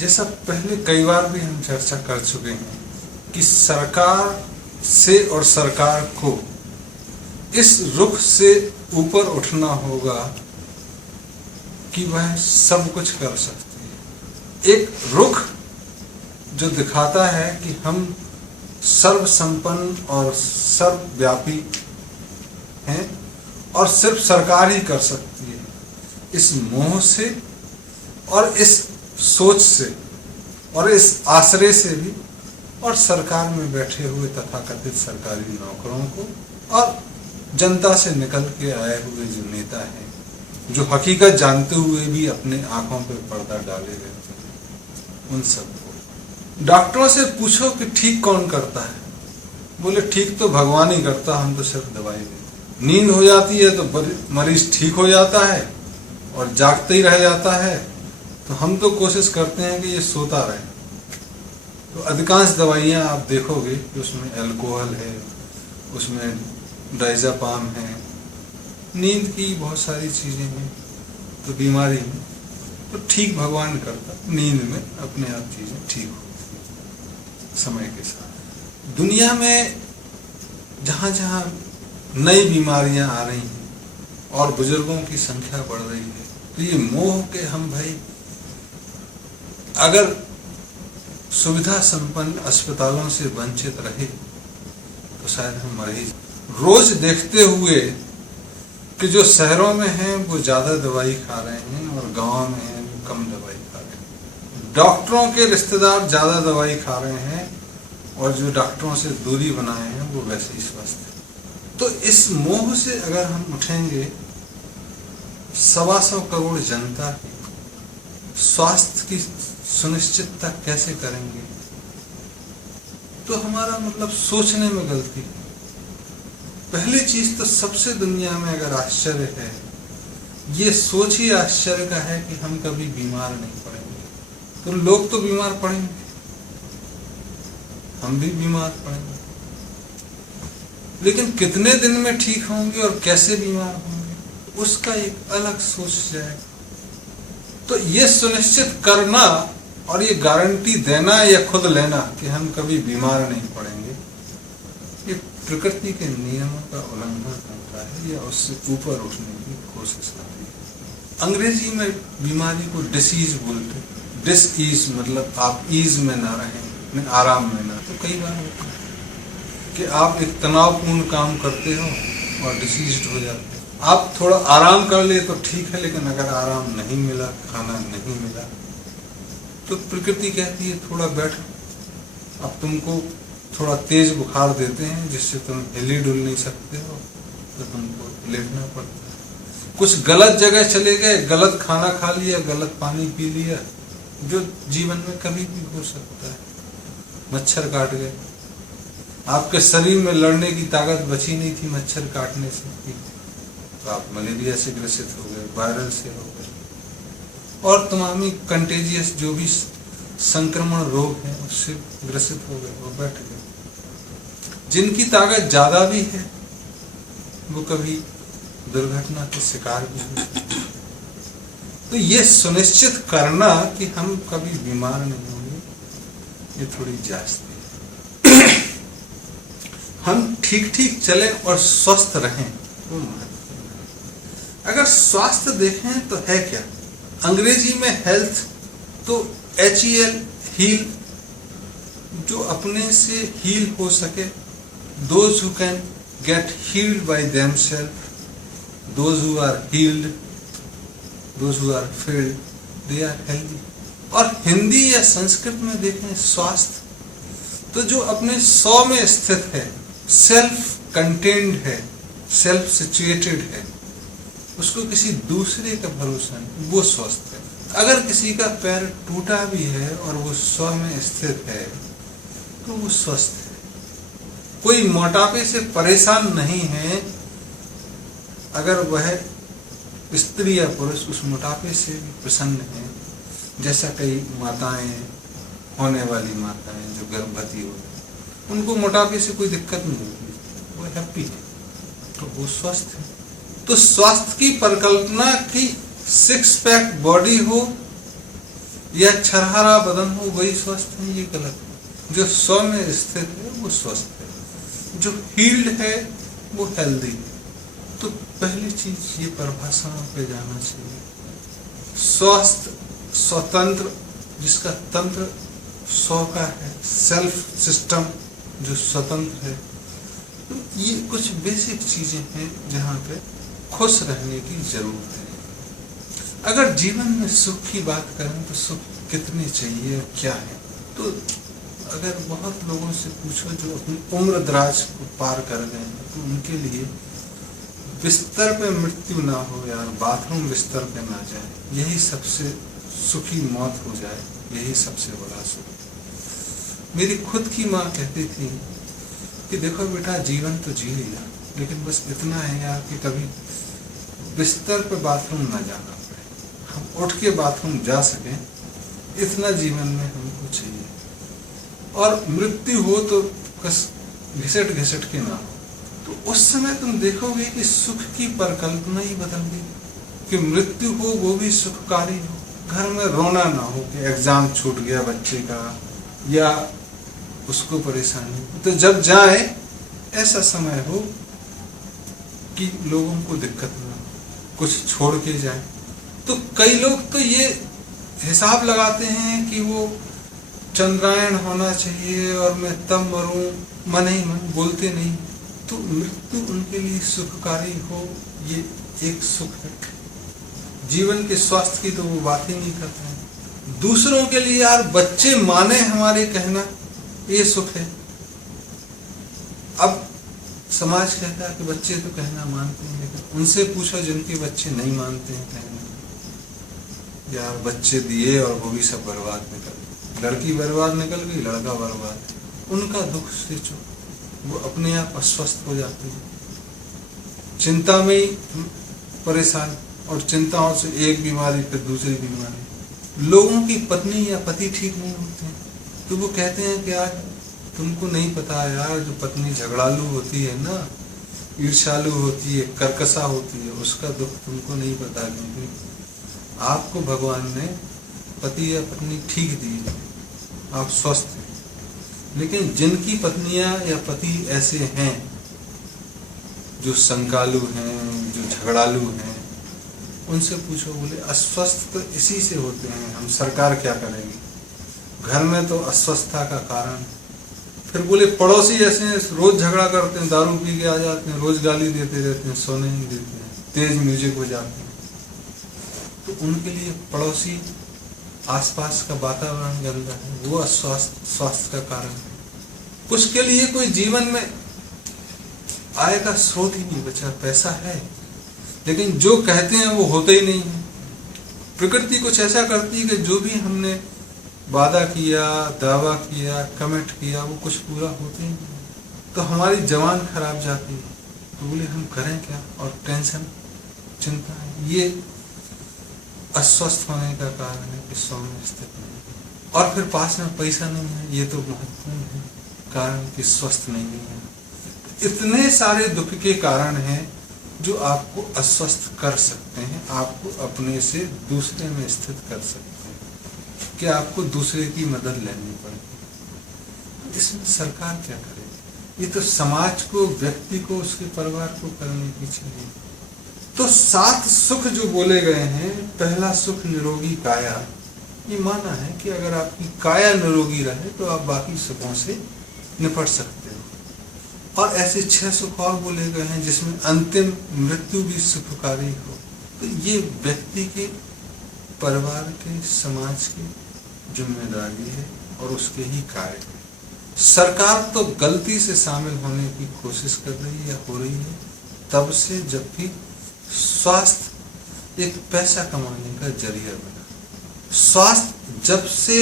जैसा पहले कई बार भी हम चर्चा कर चुके हैं कि सरकार से और सरकार को इस रुख से ऊपर उठना होगा कि वह सब कुछ कर सकती है। एक रुख जो दिखाता है कि हम सर्वसंपन्न और सर्वव्यापी हैं और सिर्फ सरकार ही कर सकती है। इस मोह से और इस सोच से और इस आश्रय से भी, और सरकार में बैठे हुए तथाकथित सरकारी नौकरों को और जनता से निकल के आए हुए जो नेता हैं, जो हकीकत जानते हुए भी अपने आंखों पर पर्दा डाले रहते हैं, उन सबको। डॉक्टरों से पूछो कि ठीक कौन करता है, बोले ठीक तो भगवान ही करता, हम तो सिर्फ दवाई देते। नींद हो जाती है तो मरीज ठीक हो जाता है और जागते ही रह जाता है, तो हम तो कोशिश करते हैं कि ये सोता रहे। तो अधिकांश दवाइयाँ आप देखोगे कि उसमें अल्कोहल है, उसमें डायज़ेपाम है, नींद की बहुत सारी चीज़ें हैं। तो बीमारी में तो ठीक भगवान करता, नींद में अपने आप चीज़ें ठीक होती समय के साथ। दुनिया में जहाँ जहाँ नई बीमारियाँ आ रही हैं और बुजुर्गों की संख्या बढ़ रही है, तो ये मोह के हम भाई अगर सुविधा संपन्न अस्पतालों से वंचित रहे तो शायद हम मर ही। रोज देखते हुए कि जो शहरों में हैं वो ज्यादा दवाई खा रहे हैं और गांव में हैं वो कम दवाई खा रहे हैं। डॉक्टरों के रिश्तेदार ज्यादा दवाई खा रहे हैं और जो डॉक्टरों से दूरी बनाए हैं वो वैसे ही स्वस्थ है। तो इस मोह से अगर हम उठेंगे, 125 करोड़ जनता की स्वास्थ्य की सुनिश्चितता कैसे करेंगे, तो हमारा मतलब सोचने में गलती है। पहली चीज तो सबसे दुनिया में अगर आश्चर्य है, ये सोच ही आश्चर्य का है कि हम कभी बीमार नहीं पड़ेंगे। तो लोग तो बीमार पड़ेंगे, हम भी बीमार पड़ेंगे, लेकिन कितने दिन में ठीक होंगे और कैसे बीमार होंगे उसका एक अलग सोच जाएगा। तो ये सुनिश्चित करना और ये गारंटी देना या खुद लेना कि हम कभी बीमार नहीं पड़ेंगे, ये प्रकृति के नियमों का उल्लंघन करता है या उससे ऊपर उठने की कोशिश करती है। अंग्रेजी में बीमारी को डिसीज बोलते हैं। डिसईज मतलब आप ईज में ना रहें, आराम में ना। तो कई बार होता है कि आप एक तनावपूर्ण काम करते हो और डिसीज्ड हो जाते हैं। आप थोड़ा आराम कर ले तो ठीक है, लेकिन अगर आराम नहीं मिला, खाना नहीं मिला, तो प्रकृति कहती है थोड़ा बैठो। अब तुमको थोड़ा तेज बुखार देते हैं जिससे तुम हिल डुल नहीं सकते हो, तो तुमको लेटना पड़ता है। कुछ गलत जगह चले गए, गलत खाना खा लिया, गलत पानी पी लिया, जो जीवन में कभी भी हो सकता है। मच्छर काट गए, आपके शरीर में लड़ने की ताकत बची नहीं थी मच्छर काटने से, तो आप मलेरिया से ग्रसित हो गए, वायरल से हो गए, और तमामी कंटेजियस जो भी संक्रमण रोग हैं उससे ग्रसित हो गए, वो बैठ गए। जिनकी ताकत ज्यादा भी है वो कभी दुर्घटना के शिकार भी हो सकते हैं। तो ये सुनिश्चित करना कि हम कभी बीमार नहीं होंगे, ये थोड़ी जायज़ है। हम ठीक ठीक चलें और स्वस्थ रहें वो महत्वपूर्ण है। अगर स्वास्थ्य देखें तो है क्या, अंग्रेजी में हेल्थ तो HEL, हील, जो अपने से हील हो सके, those who can get healed by themselves, those who are healed, those who are filled, they are healthy। और हिंदी या संस्कृत में देखें स्वास्थ्य तो जो अपने 100 में स्थित है, सेल्फ कंटेन्ड है, सेल्फ सिचुएटेड है, उसको किसी दूसरे का भरोसा नहीं, वो स्वस्थ है। अगर किसी का पैर टूटा भी है और वो 100 में स्थित है तो वो स्वस्थ है। कोई मोटापे से परेशान नहीं है, अगर वह स्त्री या पुरुष उस मोटापे से भी प्रसन्न है, जैसा कई माताएं, होने वाली माताएं जो गर्भवती होती, उनको मोटापे से कोई दिक्कत नहीं होती, वो हैप्पी है, तो वो स्वस्थ है। तो स्वास्थ्य की परिकल्पना की 6 पैक बॉडी हो या छरहरा बदन हो वही स्वस्थ है, ये गलत है। जो 100 में स्थित है वो स्वस्थ है, जो हील्ड है वो हेल्दी है। तो पहली चीज ये परिभाषाओं पे जाना चाहिए। स्वस्थ, स्वतंत्र, जिसका तंत्र 100 का है, सेल्फ सिस्टम जो स्वतंत्र है। तो ये कुछ बेसिक चीजें हैं जहाँ पे खुश रहने की जरूरत है। अगर जीवन में सुख की बात करें तो सुख कितने चाहिए और क्या है, तो अगर बहुत लोगों से पूछो जो अपनी उम्र दराज को पार कर गए हैं, तो उनके लिए बिस्तर पे मृत्यु ना हो यार, बाथरूम बिस्तर पे ना जाए, यही सबसे सुखी मौत हो जाए, यही सबसे बड़ा सुख। मेरी खुद की माँ कहती थी कि देखो बेटा, जीवन तो जी लिया, लेकिन बस इतना है यार कि कभी बिस्तर पे बाथरूम ना जाना पड़े, हम उठ के बाथरूम जा सकें, इतना जीवन में हमको चाहिए। और मृत्यु हो तो बस घिसट घिसट के ना हो। तो उस समय तुम देखोगे कि सुख की परिकल्पना ही बदल गई, कि मृत्यु हो वो भी सुखकारी हो, घर में रोना ना हो कि एग्जाम छूट गया बच्चे का या उसको परेशानी। तो जब जाए ऐसा समय हो कि लोगों को दिक्कत ना हो, कुछ छोड़ के जाए। तो कई लोग तो ये हिसाब लगाते हैं कि वो चंद्रायण होना चाहिए और मैं तब मरूं, मन ही मन बोलते नहीं। तो मृत्यु उनके लिए सुखकारी हो, ये एक सुख है। जीवन के स्वास्थ्य की तो वो बात ही नहीं करते हैं। दूसरों के लिए यार बच्चे माने हमारे कहना, ये सुख है। अब समाज कहता है कि बच्चे तो कहना मानते हैं, लेकिन उनसे पूछो जिनके बच्चे नहीं मानते हैं कहना, यार बच्चे दिए और वो भी सब बर्बाद निकल गए, लड़की बर्बाद निकल गई, लड़का बर्बाद, उनका दुख सोचो, वो अपने आप अस्वस्थ हो जाते हैं, चिंता में ही परेशान, और चिंताओं से एक बीमारी फिर दूसरी बीमारी। लोगों की पत्नी या पति ठीक नहीं होते हैं, तो वो कहते हैं कि यार तुमको नहीं पता यार, जो पत्नी झगड़ालू होती है ना, ईर्ष्यालु होती है, कर्कशा होती है, उसका दुख तुमको नहीं पता, क्योंकि आपको भगवान ने पति या पत्नी ठीक दी है, आप स्वस्थ हैं। लेकिन जिनकी पत्नियां या पति ऐसे हैं जो संकालु हैं, जो झगड़ालू हैं, उनसे पूछो, बोले अस्वस्थ तो इसी से होते हैं, हम सरकार क्या करेंगे, घर में तो अस्वस्थता का कारण। फिर बोले पड़ोसी ऐसे हैं, रोज झगड़ा करते हैं, दारू पी के आ जाते हैं, रोज गाली देते रहते हैं, सोने नहीं देते हैं, तेज म्यूजिक बजाते हैं। तो उनके लिए पड़ोसी, आसपास का वातावरण गंदा है, वो स्वास्थ्य का कारण है। उसके लिए कोई जीवन में आय का स्रोत ही नहीं बचा, पैसा है लेकिन जो कहते हैं वो होता ही नहीं है। प्रकृति कुछ ऐसा करती है कि जो भी हमने वादा किया, दावा किया, कमिट किया, वो कुछ पूरा होते ही नहीं। तो हमारी जवान खराब जाती है, तो बोले हम करें क्या, और टेंशन, चिंता, ये अस्वस्थ होने का कारण है कि स्वास्थ्य स्थित नहीं। और फिर पास में पैसा नहीं है, ये तो महत्वपूर्ण है कारण कि स्वस्थ नहीं है। इतने सारे दुख के कारण हैं जो आपको अस्वस्थ कर सकते हैं, आपको अपने से दूसरे में स्थित कर सकते हैं कि आपको दूसरे की मदद लेनी पड़ेगी। इसमें सरकार क्या करेगी, ये तो समाज को, व्यक्ति को, उसके परिवार को करने की चाहिए। तो 7 सुख जो बोले गए हैं, पहला सुख निरोगी काया, ये माना है कि अगर आपकी काया निरोगी रहे तो आप बाकी सुखों से निपट सकते हो। और ऐसे 6 सुख और बोले गए हैं जिसमें अंतिम मृत्यु भी सुखकारी हो। तो ये व्यक्ति के, परिवार के, समाज की जिम्मेदारी है और उसके ही कार्य है। सरकार तो गलती से शामिल होने की कोशिश कर रही है या हो रही है तब से, जबकि स्वास्थ्य एक पैसा कमाने का जरिया बना। स्वास्थ्य जब से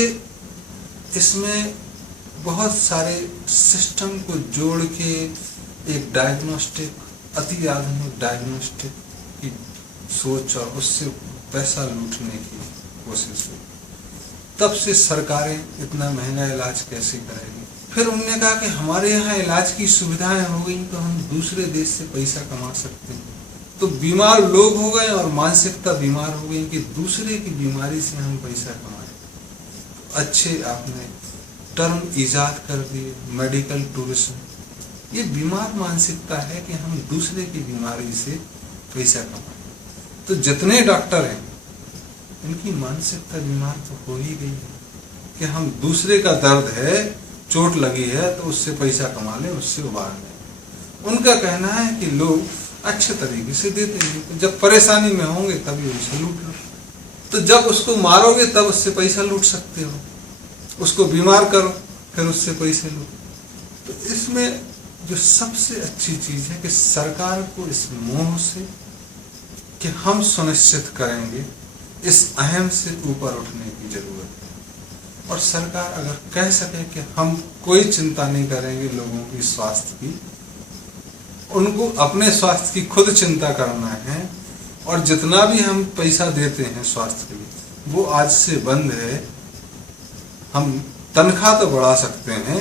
इसमें बहुत सारे सिस्टम को जोड़ के एक डायग्नोस्टिक, अति आधुनिक डायग्नोस्टिक की सोच और उससे पैसा लूटने की कोशिश हुई, तब से सरकारें इतना महंगा इलाज कैसे करेंगी। फिर उन्होंने कहा कि हमारे यहाँ इलाज की सुविधाएं हो गई तो हम दूसरे देश से पैसा कमा सकते हैं। तो बीमार लोग हो गए और मानसिकता बीमार हो गई कि दूसरे की बीमारी से हम पैसा कमाएं। अच्छे आपने टर्म इजाद कर दिए, मेडिकल टूरिज्म। ये बीमार मानसिकता है कि हम दूसरे की बीमारी से पैसा कमाएं। तो जितने डॉक्टर हैं इनकी मानसिकता बीमार तो हो ही गई है कि हम दूसरे का दर्द है, चोट लगी है तो उससे पैसा कमा लें, उससे उबार लें। उनका कहना है कि लोग अच्छे तरीके से देते हैं, तो जब परेशानी में होंगे तभी उनसे लूट लो। तो जब उसको मारोगे तब उससे पैसा लूट सकते हो, उसको बीमार करो फिर उससे पैसे लो। तो इसमें जो सबसे अच्छी चीज है कि सरकार को इस मोह से कि हम सुनिश्चित करेंगे, इस अहम से ऊपर उठने की जरूरत है। और सरकार अगर कह सके कि हम कोई चिंता नहीं करेंगे लोगों की स्वास्थ्य की, उनको अपने स्वास्थ्य की खुद चिंता करना है, और जितना भी हम पैसा देते हैं स्वास्थ्य के लिए वो आज से बंद है। हम तनख्वाह तो बढ़ा सकते हैं,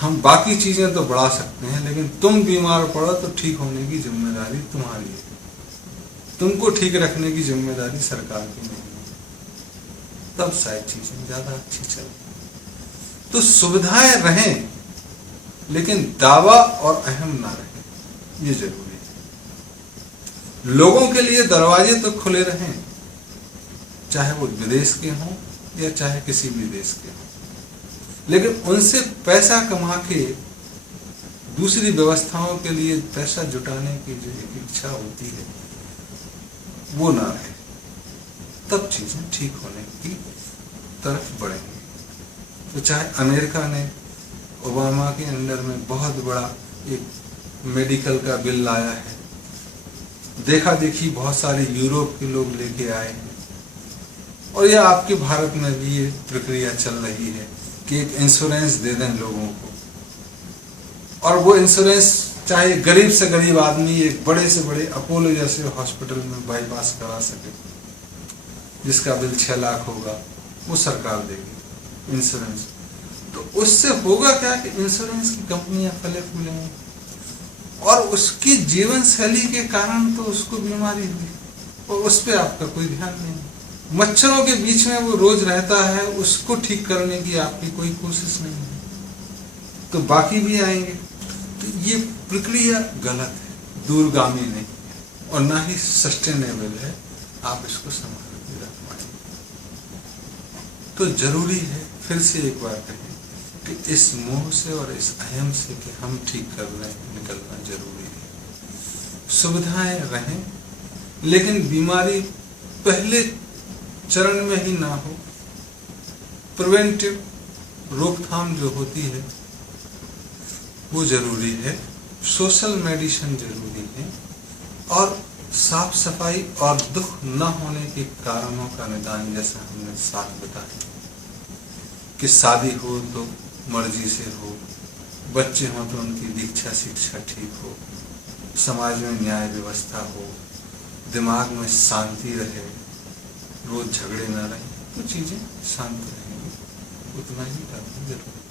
हम बाकी चीजें तो बढ़ा सकते हैं, लेकिन तुम बीमार पड़ो तो ठीक होने की जिम्मेदारी तुम्हारी है। तुमको ठीक रखने की जिम्मेदारी सरकार की नहीं है। तब शायद चीजें ज्यादा अच्छी चले। तो सुविधाएं रहें लेकिन दावा और अहम ना रहे, ये जरूरी है। लोगों के लिए दरवाजे तो खुले रहें, चाहे वो विदेश के हों या चाहे किसी भी देश के हों, लेकिन उनसे पैसा कमा के दूसरी व्यवस्थाओं के लिए पैसा जुटाने की जो एक इच्छा होती है वो ना रहे, तब चीजें ठीक होने की तरफ बढ़ेंगी। तो चाहे अमेरिका ने ओबामा के अंडर में बहुत बड़ा एक मेडिकल का बिल लाया है, देखा देखी बहुत सारे यूरोप के लोग लेके आए हैं, और यह आपके भारत में भी ये प्रक्रिया चल रही है कि एक इंश्योरेंस दे दें लोगों को, और वो इंश्योरेंस चाहे गरीब से गरीब आदमी एक बड़े से बड़े अपोलो जैसे हॉस्पिटल में बाईपास करा सके, जिसका बिल 6 लाख होगा वो सरकार देगी इंश्योरेंस। तो उससे होगा क्या कि इंश्योरेंस की कंपनियां फले फूलेंगी, और उसकी जीवन शैली के कारण तो उसको बीमारी हुई और उस पर आपका कोई ध्यान नहीं। मच्छरों के बीच में वो रोज रहता है, उसको ठीक करने की आपकी कोई कोशिश नहीं है, तो बाकी भी आएंगे। तो ये प्रक्रिया गलत है, दूरगामी नहीं है, और ना ही सस्टेनेबल है। आप इसको संभाल के रख पाएंगे। तो जरूरी है, फिर से एक बार कहें कि इस मोह से और इस अहम से कि हम ठीक कर रहे हैं निकलना जरूरी है। सुविधाएं रहें लेकिन बीमारी पहले चरण में ही ना हो। प्रिवेंटिव रोकथाम जो होती है वो जरूरी है, सोशल मेडिसिन जरूरी है, और साफ सफाई और दुख न होने के कारणों का निदान, जैसा हमने साथ बताया कि शादी हो तो मर्जी से हो, बच्चे हों तो उनकी दीक्षा शिक्षा ठीक हो, समाज में न्याय व्यवस्था हो, दिमाग में शांति रहे, रोज झगड़े ना रहे, तो चीजें शांत रहेंगी। उतना ही करना जरूरी है।